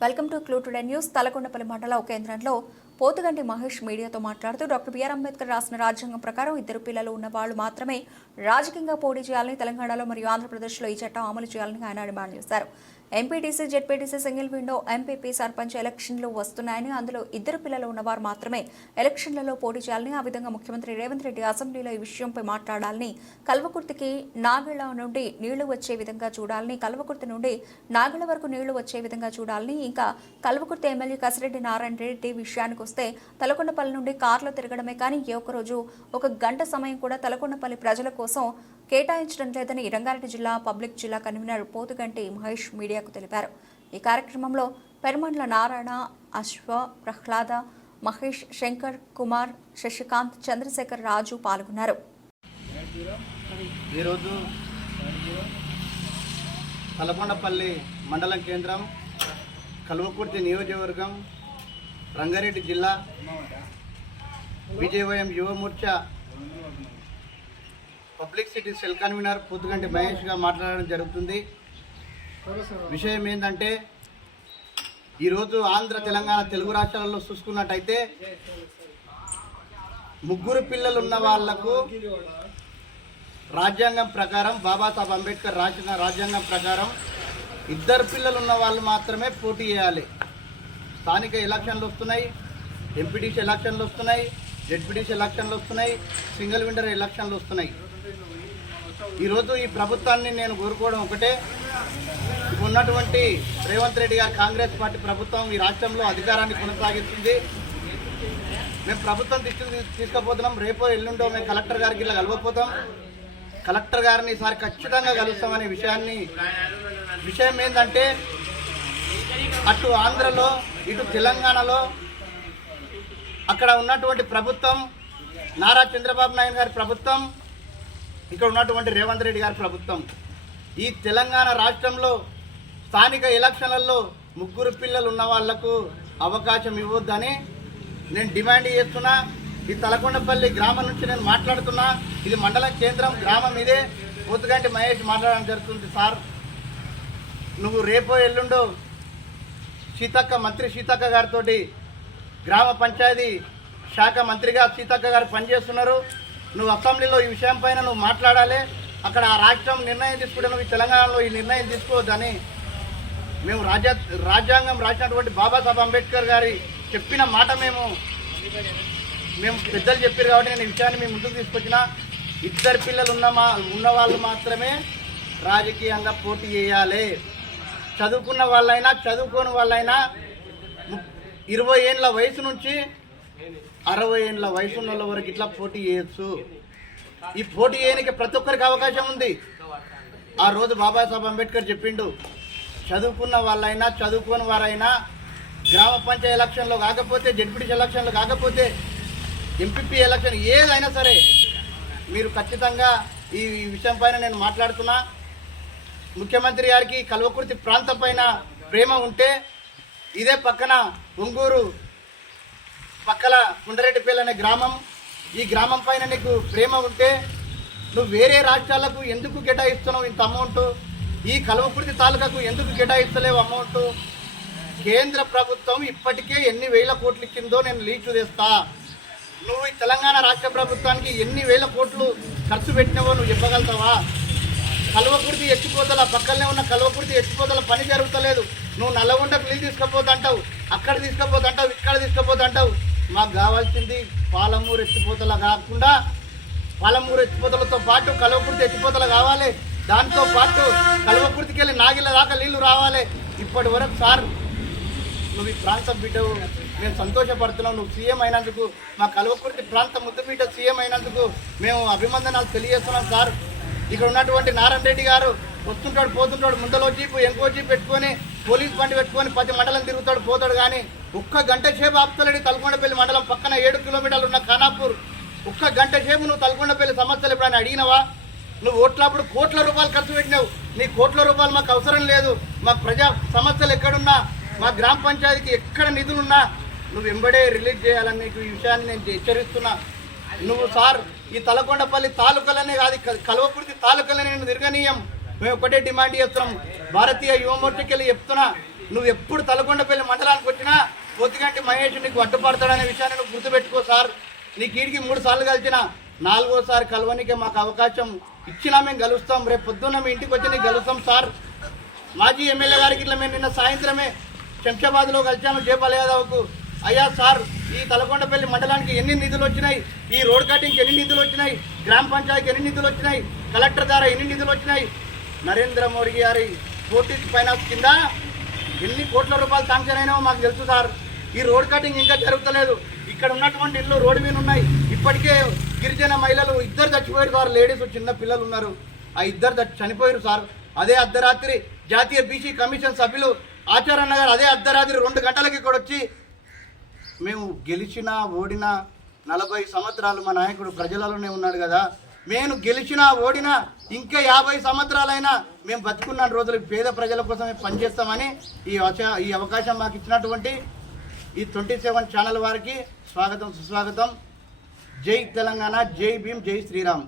Welcome to Clue Today news. Talakondapalli మండల కేంద్రంలో పోతుగంటి మహేష్ మీడియాతో మాట్లాడుతూ డాక్టర్ బిఆర్ అంబేద్కర్ రాసిన రాజ్యాంగం ప్రకారం ఇద్దరు పిల్లలు ఉన్న వాళ్ళు మాత్రమే రాజకీయంగా పోటీ చేయాలని తెలంగాణలో మరియు ఆంధ్రప్రదేశ్లో ఈ చట్టం అమలు చేయాలని ఆయన డిమాండ్ చేశారు. MPTC ZPTC single window MPP sarpanch ఎలక్షన్లు వస్తున్నాయని అందులో ఇద్దరు పిల్లలు ఉన్నవారు మాత్రమే ఎలక్షన్లలో పోటీ చేయాలని ఆ విధంగా ముఖ్యమంత్రి రేవంత్ రెడ్డి అసెంబ్లీలో ఈ విషయంపై మాట్లాడాలని కల్వకుర్తికి నాగిళ్ళ నుండి నీళ్ళు వచ్చే విధంగా చూడాలని కల్వకుర్తి నుండి నాగిళ్ళ వరకు నీళ్ళు వచ్చే విధంగా చూడాలని ఇంకా కల్వకుర్తి ఎమ్మెల్యే కసిరెడ్డి నారాయణ రెడ్డి విషయానికి వస్తే తలకొండపల్లి నుండి కార్లో తిరగడమే కానీ ఏ ఒక్కరోజు ఒక గంట సమయం కూడా తలకొండపల్లి ప్రజల కోసం కేటాయించడం లేదని రంగారెడ్డి జిల్లా పబ్లిక్ జిల్లా కన్వీనర్ పోతుగంటి మహేష్ మీడియాకు తెలిపారు. ఈ కార్యక్రమంలో పెరుమండ్ల నారాయణ అశ్వ ప్రహ్లాద మహేష్ శంకర్ కుమార్ శశికాంత్ చంద్రశేఖర్ రాజు పాల్గొన్నారు. ఈరోజు తలకొండపల్లి మండలం కేంద్రం కల్వకుర్తి నియోజకవర్గం రంగారెడ్డి జిల్లా విజయవయం Yuva Morcha public city cell convener Puttuganti మహేష్గా మాట్లాడడం జరుగుతుంది. విషయం ఏంటంటే ఈరోజు ఆంధ్ర తెలంగాణ తెలుగు రాష్ట్రాలలో చూసుకున్నట్టయితే ముగ్గురు పిల్లలు ఉన్న వాళ్ళకు రాజ్యాంగం ప్రకారం బాబాసాహెబ్ అంబేద్కర్ రాసిన రాజ్యాంగం ప్రకారం ఇద్దరు పిల్లలు ఉన్న వాళ్ళు మాత్రమే పోటీ చేయాలి. స్థానిక ఎలక్షన్లు వస్తున్నాయి ఎంపీటీసీ ఎలక్షన్లు వస్తున్నాయి జెడ్పీటీసీ ఎలక్షన్లు వస్తున్నాయి సింగిల్ విండర్ ఎలక్షన్లు వస్తున్నాయి. ఈరోజు ఈ ప్రభుత్వాన్ని నేను కోరుకోవడం ఒకటే. ఉన్నటువంటి రేవంత్ రెడ్డి గారు కాంగ్రెస్ పార్టీ ప్రభుత్వం ఈ రాష్ట్రంలో అధికారాన్ని కొనసాగిస్తుంది. మేము ప్రభుత్వం దృష్టికి తీసుకుపోతున్నాం. రేపో ఎల్లుండో మేము కలెక్టర్ గారికి ఇలా కలవపోతాం కలెక్టర్ గారిని ఈసారి ఖచ్చితంగా కలుస్తామనే విషయాన్ని. విషయం ఏంటంటే అటు ఆంధ్రలో ఇటు తెలంగాణలో అక్కడ ఉన్నటువంటి ప్రభుత్వం నారా చంద్రబాబు నాయుడు గారి ప్రభుత్వం ఇక్కడ ఉన్నటువంటి రేవంత్ రెడ్డి గారి ప్రభుత్వం. ఈ తెలంగాణ రాష్ట్రంలో స్థానిక ఎలక్షన్లలో ముగ్గురు పిల్లలు ఉన్న వాళ్ళకు అవకాశం ఇవ్వద్దని నేను డిమాండ్ చేస్తున్నా. ఈ తలకొండపల్లి గ్రామం నుంచి నేను మాట్లాడుతున్నా. ఇది మండల కేంద్రం గ్రామం ఇదే. పొద్దుగంటి మహేష్ మాట్లాడడం జరుగుతుంది సార్. నువ్వు రేపో ఎల్లుండో సీతక్క మంత్రి సీతక్క గారితో గ్రామ పంచాయతీ శాఖ మంత్రిగా సీతక్క గారు పనిచేస్తున్నారు. నువ్వు అసెంబ్లీలో ఈ విషయం పైన నువ్వు మాట్లాడాలి. అక్కడ ఆ రాష్ట్రం నిర్ణయం తీసుకుంటే నువ్వు తెలంగాణలో ఈ నిర్ణయం తీసుకోవద్దని మేము రాజ్యా రాజ్యాంగం రాసినటువంటి బాబాసాహెబ్ అంబేద్కర్ గారి చెప్పిన మాట మేము మేము పెద్దలు చెప్పారు కాబట్టి నేను ఈ విషయాన్ని మేము ముందుకు తీసుకొచ్చిన. ఇద్దరు పిల్లలు ఉన్న మా ఉన్న వాళ్ళు మాత్రమే రాజకీయంగా పోటీ చేయాలి. చదువుకున్న వాళ్ళైనా చదువుకోని వాళ్ళైనా ఇరవై ఏళ్ళ వయసు నుంచి అరవై ఏళ్ళ వయసు ఉన్న వరకు ఇట్లా పోటీ చేయొచ్చు. ఈ పోటీ చేయడానికి ప్రతి ఒక్కరికి అవకాశం ఉంది. ఆ రోజు బాబాసాహెబ్ అంబేద్కర్ చెప్పిండు చదువుకున్న వాళ్ళైనా చదువుకోని వారైనా గ్రామ పంచాయతీ ఎలక్షన్లో కాకపోతే జడ్పీటీ ఎలక్షన్లో కాకపోతే ఎంపీపీ ఎలక్షన్ ఏదైనా సరే మీరు ఖచ్చితంగా ఈ విషయం పైన నేను మాట్లాడుతున్నా. ముఖ్యమంత్రి గారికి కల్వకుర్తి ప్రాంతం పైన ప్రేమ ఉంటే ఇదే పక్కన ఒంగూరు పక్కల కుండరెడ్డిపల్లి అనే గ్రామం ఈ గ్రామం పైన నీకు ప్రేమ ఉంటే నువ్వు వేరే రాష్ట్రాలకు ఎందుకు కేటాయిస్తున్నావు ఇంత అమౌంట్? ఈ కల్వకుర్తి తాలూకాకు ఎందుకు కేటాయిస్తలేవు అమౌంట్? కేంద్ర ప్రభుత్వం ఇప్పటికే ఎన్ని వేల కోట్లు ఇచ్చిందో నేను లీచు తెస్తా నువ్వు ఈ తెలంగాణ రాష్ట్ర ప్రభుత్వానికి ఎన్ని వేల కోట్లు ఖర్చు పెట్టినావో నువ్వు చెప్పగలుగుతావా? కలవకుర్తి ఎత్తిపోతల పక్కనే ఉన్న కలవకుర్తి ఎత్తిపోతల పని జరుగుతలేదు. నువ్వు నల్లగొండకు నీళ్ళు తీసుకపోతుంటావు అక్కడ తీసుకపోతుంటావు ఇక్కడ తీసుకుపోతుంటావు మాకు కావాల్సింది పాలమూరు ఎత్తిపోతల కాకుండా పాలమూరు ఎత్తిపోతలతో పాటు కలువకుర్తి ఎత్తిపోతలు కావాలి. దాంతో పాటు కలువకుర్తికి వెళ్ళి నాగిల దాకా నీళ్ళు రావాలి. ఇప్పటి వరకు సార్ నువ్వు ఈ ప్రాంతం బిడ్డవు మేము సంతోషపడుతున్నాం. నువ్వు సీఎం అయినందుకు మా కలువకుర్తి ప్రాంతం ముద్దు బిడ్డ సీఎం అయినందుకు మేము అభినందనాలు తెలియజేస్తున్నాం సార్. ఇక్కడ ఉన్నటువంటి నారాయణ రెడ్డి గారు వస్తుంటాడు పోతుంటాడు ముందలో జీపు ఎంకో జీపు పెట్టుకొని పోలీస్ బండి పెట్టుకొని పది మండలం తిరుగుతాడు పోతాడు కానీ ఒక్క గంట సేపు ఆపుతలేడు తలకొండపల్లి మండలం. పక్కన ఏడు కిలోమీటర్లు ఉన్న ఖానాపూర్. ఒక్క గంట సేపు నువ్వు తలకొండపల్లి సమస్యలు ఎప్పుడైనా అడిగినావా? నువ్వు ఓట్లప్పుడు కోట్ల రూపాయలు ఖర్చు పెట్టినావు. నీ కోట్ల రూపాయలు మాకు అవసరం లేదు. మా ప్రజా సమస్యలు ఎక్కడున్నా మా గ్రామ పంచాయతీకి ఎక్కడ నిధులున్నా నువ్వు వెంబడే రిలీజ్ చేయాలని నీకు ఈ విషయాన్ని నేను హెచ్చరిస్తున్నా. నువ్వు సార్ ఈ తలకొండపల్లి తాలూకాలనే కాదు క- కల్వకుర్తి తాలూకాలనే నేను తిరగనీయం. మేము ఒకటే డిమాండ్ చేస్తున్నాం. భారతీయ యువమూర్తికి వెళ్ళి చెప్తున్నా నువ్వు ఎప్పుడు తలకొండపల్లి మండలానికి వచ్చినా పొత్తిగంటి మహేష్ నీకు అడ్డుపడతాడనే విషయాన్ని నువ్వు గుర్తుపెట్టుకో సార్. నీకు ఈడికి మూడు సార్లు కలిసిన నాలుగోసారి కలవనికే మాకు అవకాశం ఇచ్చినా మేము కలుస్తాం రేపు పొద్దున్న మీ ఇంటికి వచ్చి నీకు కలుస్తాం సార్. మాజీ ఎమ్మెల్యే గారికి ఇట్లా మేము నిన్న సాయంత్రమే శంషాబాద్లో కలిసాము జేపల్ యాదవ్కు. అయ్యా సార్ ఈ తలకొండపల్లి మండలానికి ఎన్ని నిధులు వచ్చినాయి? ఈ రోడ్ కటింగ్కి ఎన్ని నిధులు వచ్చినాయి? గ్రామ పంచాయతీకి ఎన్ని నిధులు వచ్చినాయి? కలెక్టర్ ద్వారా ఎన్ని నిధులు వచ్చినాయి? నరేంద్ర మోడీ గారి ఫోర్టీస్ ఫైనాన్స్ కింద ఎన్ని కోట్ల రూపాయలు శాంక్షన్ అయినావో మాకు తెలుసు సార్. ఈ రోడ్ కటింగ్ ఇంకా జరుగుతలేదు. ఇక్కడ ఉన్నటువంటి ఇల్లు రోడ్డు మీద ఉన్నాయి. ఇప్పటికే గిరిజన మహిళలు ఇద్దరు చచ్చిపోయారు సార్. లేడీస్ చిన్న పిల్లలు ఉన్నారు. ఆ ఇద్దరు చనిపోయారు సార్. అదే అర్ధరాత్రి జాతీయ బీసీ కమిషన్ సభ్యులు ఆచార్య గారు అదే అర్ధరాత్రి రెండు గంటలకి ఇక్కడ వచ్చి మేము గెలిచినా ఓడినా నలభై సంవత్సరాలు మా నాయకుడు ప్రజలలోనే ఉన్నాడు కదా. మేము గెలిచినా ఓడినా ఇంకా యాభై సంవత్సరాలైనా మేము బతుకున్న రోజులు పేద ప్రజల కోసమే పనిచేస్తామని ఈ ఈ అవకాశం మాకు ఇచ్చినటువంటి ఈ ట్వంటీ సెవెన్ ఛానల్ వారికి స్వాగతం సుస్వాగతం. జై తెలంగాణ జై భీమ్ జై శ్రీరామ్.